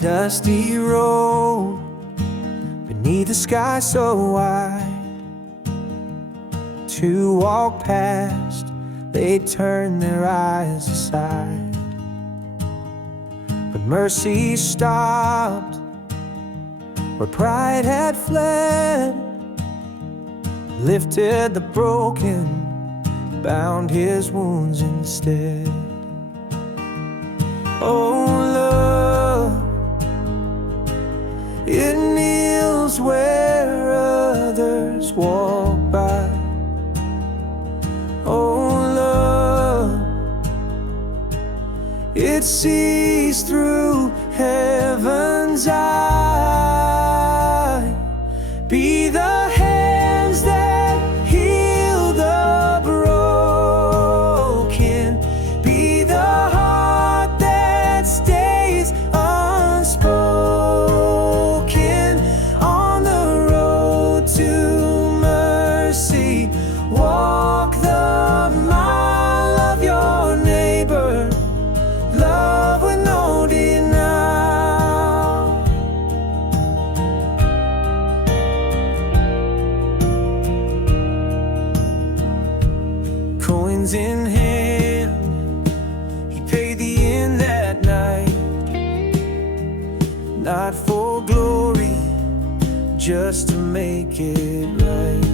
dusty road beneath the sky so wide. To walk past, they turn their eyes aside. But mercy stopped where pride had fled, lifted the broken, bound his wounds instead. Oh, love, it kneels where others walk by. Oh, love, it sees through heaven's eye. Be the hands that heal the broken, be the heart that stays unspoken. On the road to mercy, walk the mile of your neighbor, love with no denial. Coins in hand, he paid the end that night, not for glory, just to make it right.